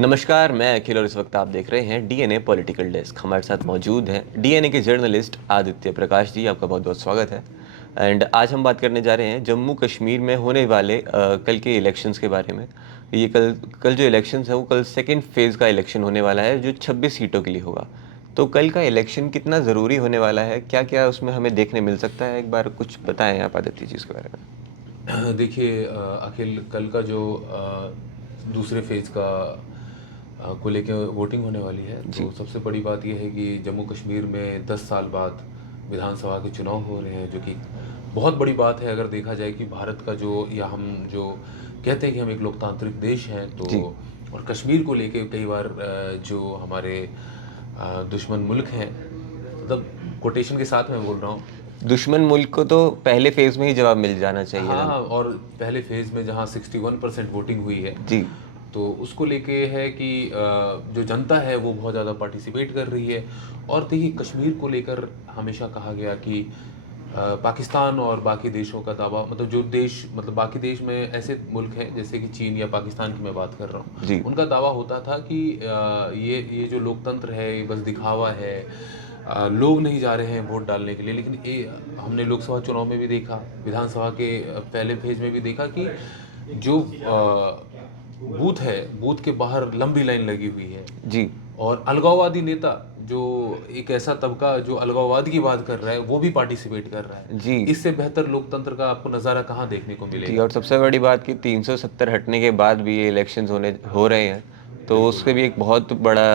नमस्कार, मैं अखिल और इस वक्त आप देख रहे हैं डीएनए पॉलिटिकल डेस्क। हमारे साथ मौजूद हैं डीएनए के जर्नलिस्ट आदित्य प्रकाश जी। आपका बहुत बहुत स्वागत है। एंड आज हम बात करने जा रहे हैं जम्मू कश्मीर में होने वाले कल के इलेक्शंस के बारे में। ये कल कल जो इलेक्शंस है वो कल सेकेंड फेज़ का इलेक्शन होने वाला है जो 26 सीटों के लिए होगा। तो कल का इलेक्शन कितना ज़रूरी होने वाला है, क्या क्या उसमें हमें देखने मिल सकता है, एक बार कुछ बताएं आप आदित्य जी इसके बारे में। देखिए अखिल, कल का जो दूसरे फेज़ का को लेके वोटिंग होने वाली है, जी तो सबसे बड़ी बात यह है कि जम्मू कश्मीर में 10 साल बाद विधानसभा के चुनाव हो रहे हैं, जो कि बहुत बड़ी बात है। अगर देखा जाए कि भारत का जो, या हम जो कहते हैं कि हम एक लोकतांत्रिक देश हैं, तो जी। और कश्मीर को लेके कई बार जो हमारे दुश्मन मुल्क हैं, मतलब कोटेशन के साथ मैं बोल रहा हूँ। दुश्मन मुल्क को तो पहले फेज़ में ही जवाब मिल जाना चाहिए हाँ, था। और पहले फेज़ में जहाँ 61% वोटिंग हुई है, जी तो उसको लेके है कि जो जनता है वो बहुत ज़्यादा पार्टिसिपेट कर रही है। और देखिए, कश्मीर को लेकर हमेशा कहा गया कि पाकिस्तान और बाकी देशों का दावा, मतलब जो देश, मतलब बाकी देश में ऐसे मुल्क हैं जैसे कि चीन या पाकिस्तान की मैं बात कर रहा हूँ, जी उनका दावा होता था कि ये जो लोकतंत्र है ये बस दिखावा है। लोग नहीं जा रहे हैं वोट डालने के लिए। लेकिन ये हमने लोकसभा चुनाव में भी देखा, विधानसभा के पहले फेज में भी देखा कि जो बूथ है, बूथ के बाहर लंबी लाइन लगी हुई है। जी और अलगाववादी नेता, जो एक ऐसा तबका जो अलगाववाद की बात कर रहा है, वो भी पार्टिसिपेट कर रहा है। जी इससे बेहतर लोकतंत्र का आपको नज़ारा कहाँ देखने को जी। मिलेगा? और सबसे बड़ी बात कि 370 हटने के बाद भी ये इलेक्शंस हो रहे हैं, तो बिल्कुल उससे भी एक बहुत बड़ा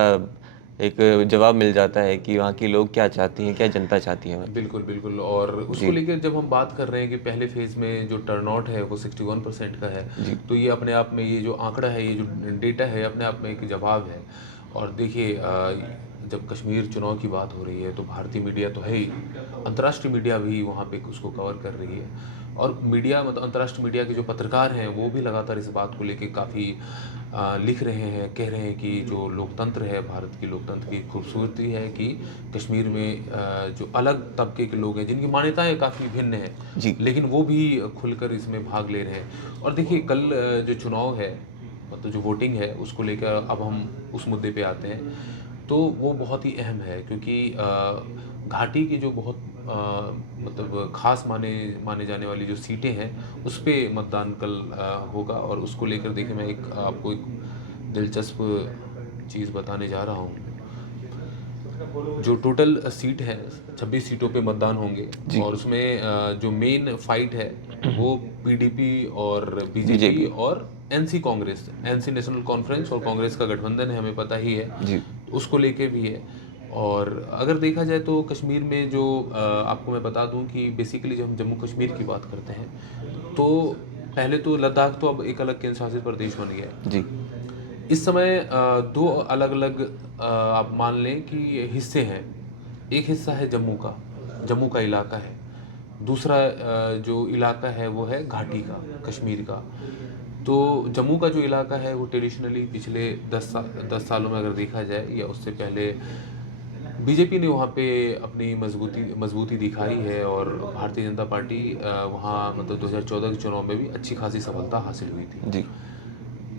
एक जवाब मिल जाता है कि वहाँ के लोग क्या चाहती हैं, क्या जनता चाहती है वहाँ की। बिल्कुल बिल्कुल। और उसको जी लेकर जब हम बात कर रहे हैं कि पहले फेज में जो टर्नआउट है वो 61% का है, जी तो ये अपने आप में, ये जो आंकड़ा है, ये जो डेटा है, अपने आप में एक जवाब है। और देखिए, जब कश्मीर चुनाव की बात हो रही है तो भारतीय मीडिया तो है ही, अंतर्राष्ट्रीय मीडिया भी वहाँ पे उसको कवर कर रही है। और मीडिया, मतलब अंतर्राष्ट्रीय मीडिया के जो पत्रकार हैं वो भी लगातार इस बात को लेके काफ़ी लिख रहे हैं, कह रहे हैं कि जो लोकतंत्र है, भारत की लोकतंत्र की खूबसूरती है कि कश्मीर में जो अलग तबके के लोग हैं जिनकी मान्यताएं काफ़ी भिन्न हैं, जी लेकिन वो भी खुलकर इसमें भाग ले रहे हैं। और देखिए, कल जो चुनाव है, मतलब जो वोटिंग है, उसको लेकर अब हम उस मुद्दे पे आते हैं, तो वो बहुत ही अहम है, क्योंकि घाटी की जो बहुत मतलब खास माने माने जाने वाली जो सीटें हैं, उस पे मतदान कल होगा। और उसको लेकर देखिए, मैं एक आपको एक दिलचस्प चीज़ बताने जा रहा हूँ। जो टोटल सीट है, 26 सीटों पे मतदान होंगे। जी। और उसमें जो मेन फाइट है वो पीडीपी और बीजेपी बीजेपी। और NC Congress, NC national conference और कांग्रेस का गठबंधन है, हमें पता ही है। जी तो उसको लेके भी है। और अगर देखा जाए तो कश्मीर में जो आपको मैं बता दूं कि बेसिकली जब हम जम्मू कश्मीर की बात करते हैं, तो पहले तो लद्दाख तो अब एक अलग केंद्र शासित प्रदेश बन गया है। जी इस समय दो अलग अलग आप मान लें कि हिस्से हैं। एक हिस्सा है जम्मू का, जम्मू का इलाका है। दूसरा जो इलाका है वो है घाटी का, कश्मीर का। तो जम्मू का जो इलाका है वो ट्रेडिशनली पिछले 10 सालों में अगर देखा जाए, या उससे पहले, बीजेपी ने वहाँ पे अपनी मजबूती दिखाई है। और भारतीय जनता पार्टी वहाँ, मतलब 2014 के चुनाव में भी अच्छी खासी सफलता हासिल हुई थी। जी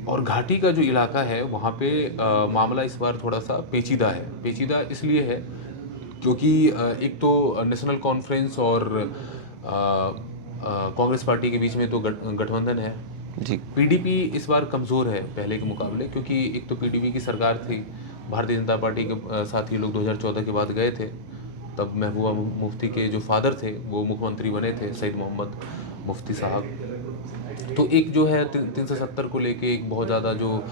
और घाटी का जो इलाका है वहाँ पे मामला इस बार थोड़ा सा पेचीदा है। पेचीदा इसलिए है क्योंकि एक तो नेशनल कॉन्फ्रेंस और कांग्रेस पार्टी के बीच में तो गठबंधन है। जी पीडीपी इस बार कमज़ोर है पहले के मुकाबले, क्योंकि एक तो पीडीपी की सरकार थी, भारतीय जनता पार्टी के साथ ही लोग 2014 के बाद गए थे। तब महबूबा मुफ्ती के जो फादर थे वो मुख्यमंत्री बने थे, सईद मोहम्मद मुफ्ती साहब। तो एक जो है 370 को लेके एक बहुत ज़्यादा जो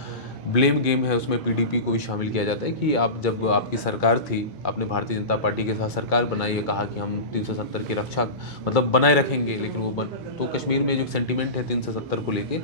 ब्लेम गेम है, उसमें पीडीपी को भी शामिल किया जाता है कि आप, जब आपकी सरकार थी, आपने भारतीय जनता पार्टी के साथ सरकार बनाई है, कहा कि हम 370 की रक्षा, मतलब बनाए रखेंगे, लेकिन वो तो कश्मीर में जो सेंटीमेंट है 370 को लेके,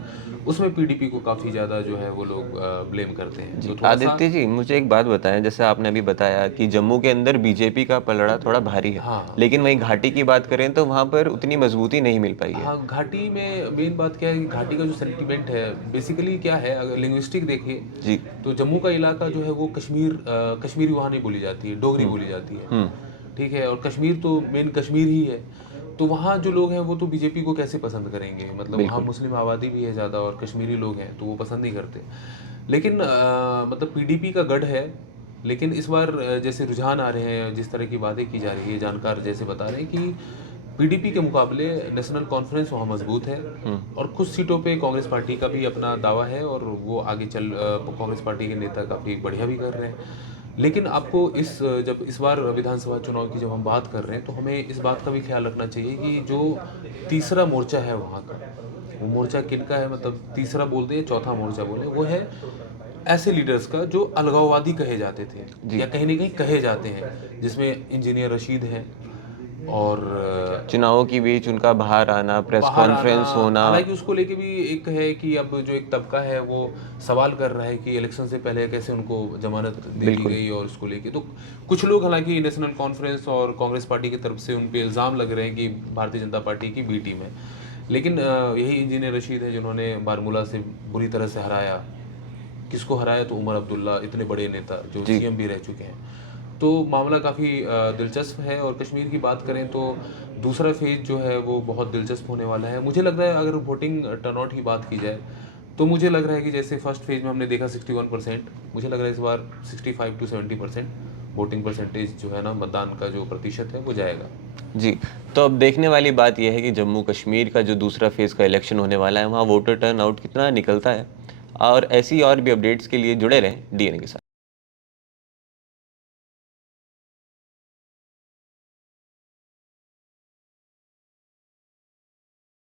उसमें पीडीपी को काफ़ी ज़्यादा जो है वो लोग ब्लेम करते हैं, जी। तो थोड़ा सा। आदित्य जी, मुझे एक बात बताएं, जैसे आपने अभी बताया कि जम्मू के अंदर बीजेपी का पलड़ा थोड़ा भारी है, हाँ लेकिन वहीं घाटी की बात करें तो वहाँ पर उतनी मजबूती नहीं मिल पाई है। हाँ, घाटी में मेन बात क्या है कि घाटी का जो सेंटीमेंट है बेसिकली क्या है, अगर लिंग्विस्टिक देखें, जी तो जम्मू का इलाका जो है वो कश्मीरी वहाँ नहीं बोली जाती है, डोगरी बोली जाती है। हम्म। ठीक है, और कश्मीर तो मेन कश्मीर ही है। तो वहाँ जो लोग हैं वो तो बीजेपी को कैसे पसंद करेंगे, मतलब वहाँ बिल्कुल। मुस्लिम आबादी भी है ज़्यादा और कश्मीरी लोग हैं, तो वो पसंद नहीं करते। लेकिन मतलब पीडीपी का गढ़ है, लेकिन इस बार जैसे रुझान आ रहे हैं, जिस तरह की बातें की जा रही है, जानकार जैसे बता रहे हैं कि पीडीपी के मुकाबले नेशनल कॉन्फ्रेंस वहाँ मजबूत है और कुछ सीटों पे कांग्रेस पार्टी का भी अपना दावा है और वो आगे चल कांग्रेस पार्टी के नेता काफ़ी बढ़िया भी कर रहे हैं। लेकिन आपको जब इस बार विधानसभा चुनाव की जब हम बात कर रहे हैं तो हमें इस बात का भी ख्याल रखना चाहिए कि जो तीसरा मोर्चा है वहाँ का, वो मोर्चा किनका है, मतलब तीसरा बोल दें चौथा मोर्चा बोले, वो है ऐसे लीडर्स का जो अलगाववादी कहे जाते थे जी। या कहीं ना कहीं कहे जाते हैं, जिसमें इंजीनियर रशीद हैं और चुनावों के बीच उनका बाहर आना, प्रेस बाहर आना। कॉन्फ्रेंस होना। हालांकि उसको लेके भी एक है कि अब जो एक तबका है वो सवाल कर रहा है कि इलेक्शन से पहले कैसे उनको जमानत दे दी बिल्कुल। गई, और उसको लेके तो कुछ लोग हालांकि नेशनल कॉन्फ्रेंस और कांग्रेस पार्टी की तरफ से उन पे इल्ज़ाम लग रहे हैं कि भारतीय जनता पार्टी की बी टीम है। लेकिन यही इंजीनियर रशीद है जिन्होंने बारमूला से बुरी तरह से हराया। किसको हराया? तो उमर अब्दुल्ला, इतने बड़े नेता जो जी। सीएम भी रह चुके हैं। तो मामला काफ़ी दिलचस्प है। और कश्मीर की बात करें तो दूसरा फेज जो है वो बहुत दिलचस्प होने वाला है। मुझे लग रहा है अगर वोटिंग टर्नआउट की बात की जाए तो मुझे लग रहा है कि जैसे फर्स्ट फेज में हमने देखा 61%, मुझे लग रहा है इस बार 65 to 70% वोटिंग परसेंटेज जो है ना, मतदान का जो प्रतिशत है वो जाएगा। जी। तो अब देखने वाली बात यह है कि जम्मू कश्मीर का जो दूसरा फेज़ का इलेक्शन होने वाला है, वहाँ वोटर टर्नआउट कितना निकलता है। और ऐसी और भी अपडेट्स के लिए जुड़े रहें डीएनए के साथ।